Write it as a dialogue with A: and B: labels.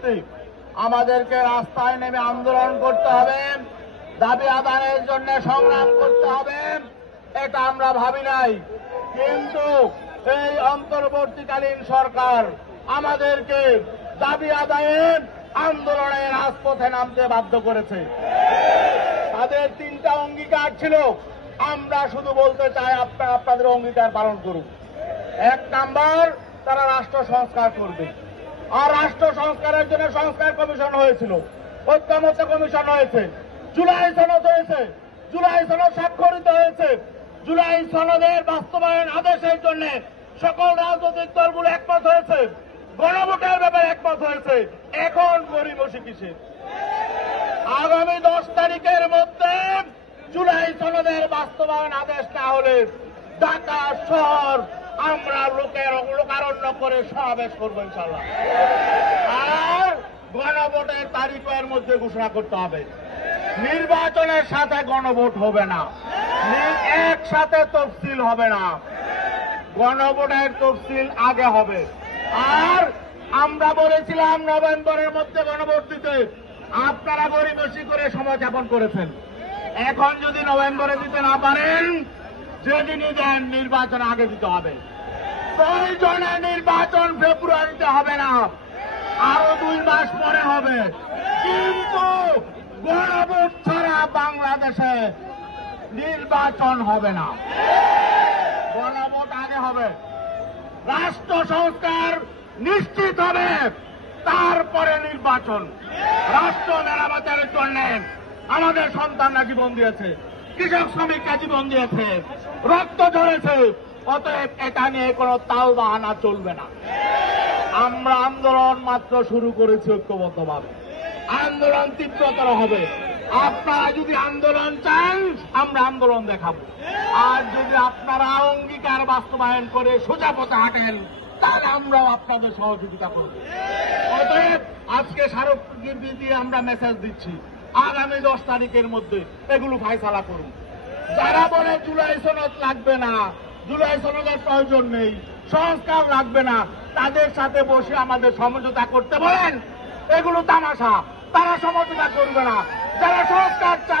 A: পরবর্তী আমাদেরকে রাস্তায় নেমে আন্দোলন করতে হবে, দাবি আদায়ের জন্য সংগ্রাম করতে হবে, এটা আমরা ভাবি নাই। কিন্তু এই অন্তর্বর্তীকালীন সরকার আমাদেরকে দাবি আদায়ের আন্দোলনে রাজপথে নামতে বাধ্য করেছে। তাদের তিনটা অঙ্গীকার ছিল, আমরা শুধু বলতে চাই আপনারা আপনাদের অঙ্গীকার পালন করুন। এক নাম্বার, তারা রাষ্ট্র সংস্কার করবে। আর রাষ্ট্র সংস্কারের জন্য সংস্কার কমিশন হয়েছিল। ঐক্যমত্য কমিশন হয়েছে। জুলাই সনদ হয়েছে। জুলাই সনদ স্বাক্ষরিত হয়েছে। জুলাই সনদের বাস্তবায়ন আদেশের জন্য সকল রাজনৈতিক দলগুলো একমত হয়েছে। গণভোটের ব্যাপারে একমত হয়েছে। এখন গরিবসী কিসে? আগামী দশ তারিখের মধ্যে জুলাই সনদের বাস্তবায়ন আদেশ না হলে ঢাকা শহর আমরা লোকের লোকারণ্য করে সমাবেশ করব ইনশাল্লাহ আর গণভোটের তারিখের মধ্যে ঘোষণা করতে হবে। নির্বাচনের সাথে গণভোট হবে না। একসাথে তফসিল হবে না। গণভোটের তফসিল আগে হবে। আর আমরা বলেছিলাম নভেম্বরের মধ্যে গণভোট দিতে। আপনারা গরিবসী করে সময় যাপন করেছেন। এখন যদি নভেম্বরে দিতে না পারেন যেদিনই দেন নির্বাচন আগে দিতে হবে। প্রয়োজনে নির্বাচন ফেব্রুয়ারিতে হবে না। আরও দুই মাস পরে হবে। কিন্তু গণভোট ছাড়া বাংলাদেশে নির্বাচন হবে না। গণভোট আগে হবে। রাষ্ট্র সংস্কার নিশ্চিত হবে। তারপরে নির্বাচন। রাষ্ট্র মেরামতের জন্য আমাদের সন্তানরা জীবন দিয়েছে। কৃষক শ্রমিকরা জীবন দিয়েছে রক্ত ঝরেছে, অতএব এটা নিয়ে কোনো তাল বাহানা চলবে না। আমরা আন্দোলন মাত্র শুরু করেছি ঐক্যবদ্ধভাবে। আন্দোলন তীব্রতর হবে। আপনারা যদি আন্দোলন চান, আমরা আন্দোলন দেখাবো। আর যদি আপনারা অঙ্গীকার বাস্তবায়ন করে সোজা পথে হাঁটেন, তাহলে আমরাও আপনাদের সহযোগিতা করব। অতএব আজকে স্মারকলিপি দিয়ে আমরা মেসেজ দিচ্ছি। আগামী দশ তারিখের মধ্যে এগুলো ফাইসালা করুন। যারা বলে জুলাই সনদ লাগবে না, জুলাই সনদের প্রয়োজন নেই, সংস্কার লাগবে না, তাদের সাথে বসে আমাদের সমঝোতা করতে বলেন। এগুলো তামাশা, তারা সমঝোতা করবে না। যারা সংস্কার চায়